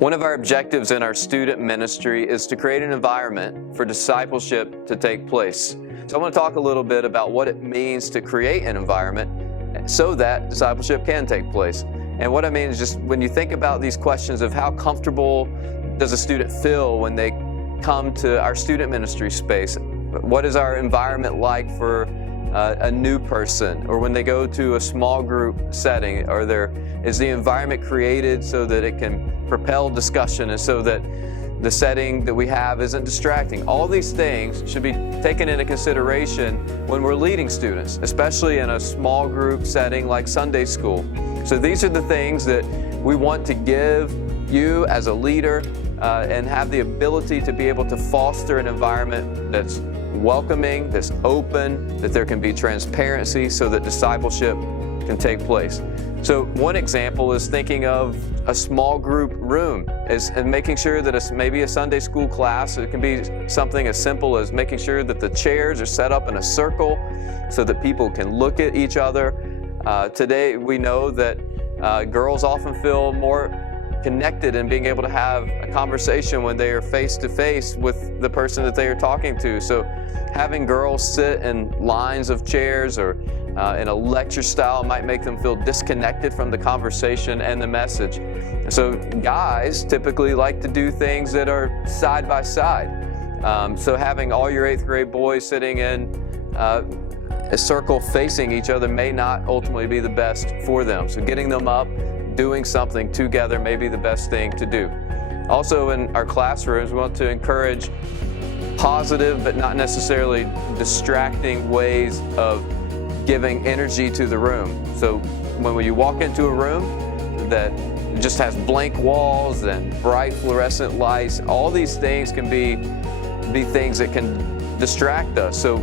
One of our objectives in our student ministry is to create an environment for discipleship to take place. So I want to talk a little bit about what it means to create an environment so that discipleship can take place. And what I mean is just when you think about these questions of how comfortable does a student feel when they come to our student ministry space? What is our environment like for a new person, or when they go to a small group setting? Is the environment created so that it can propel discussion and so that the setting that we have isn't distracting? All these things should be taken into consideration when we're leading students, especially in a small group setting like Sunday school. So these are the things that we want to give you as a leader and have the ability to be able to foster an environment that's welcoming, that's open, that there can be transparency so that discipleship can take place. So one example is thinking of a small group room and making sure that it's maybe a Sunday school class. It can be something as simple as making sure that the chairs are set up in a circle so that people can look at each other. Today we know that girls often feel more connected and being able to have a conversation when they are face to face with the person that they are talking to. So having girls sit in lines of chairs or in a lecture style might make them feel disconnected from the conversation and the message. So guys typically like to do things that are side by side. So having all your 8th grade boys sitting in a circle facing each other may not ultimately be the best for them. So getting them up, doing something together may be the best thing to do. Also in our classrooms, we want to encourage positive but not necessarily distracting ways of giving energy to the room. So when you walk into a room that just has blank walls and bright fluorescent lights, all these things can be things that can distract us. So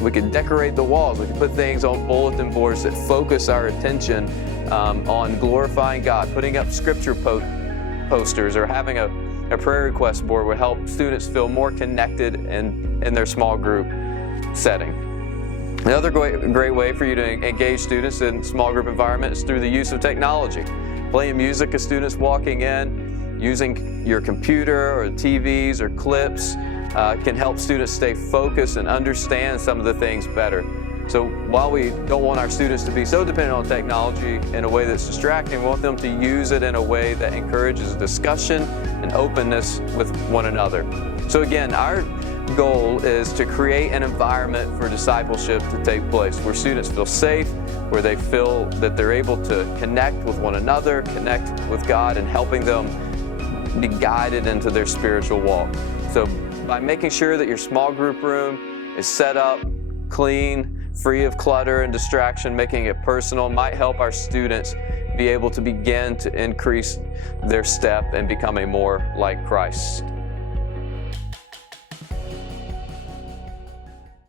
we can decorate the walls, we can put things on bulletin boards that focus our attention on glorifying God. Putting up scripture posters or having a prayer request board will help students feel more connected in their small group setting. Another great way for you to engage students in small group environment is through the use of technology. Playing music as students walking in, using your computer or TVs or clips can help students stay focused and understand some of the things better. So while we don't want our students to be so dependent on technology in a way that's distracting, we want them to use it in a way that encourages discussion and openness with one another. So again, our goal is to create an environment for discipleship to take place where students feel safe, where they feel that they're able to connect with one another, connect with God, and helping them be guided into their spiritual walk. So by making sure that your small group room is set up, clean, free of clutter and distraction, making it personal might help our students be able to begin to increase their step and becoming more like Christ.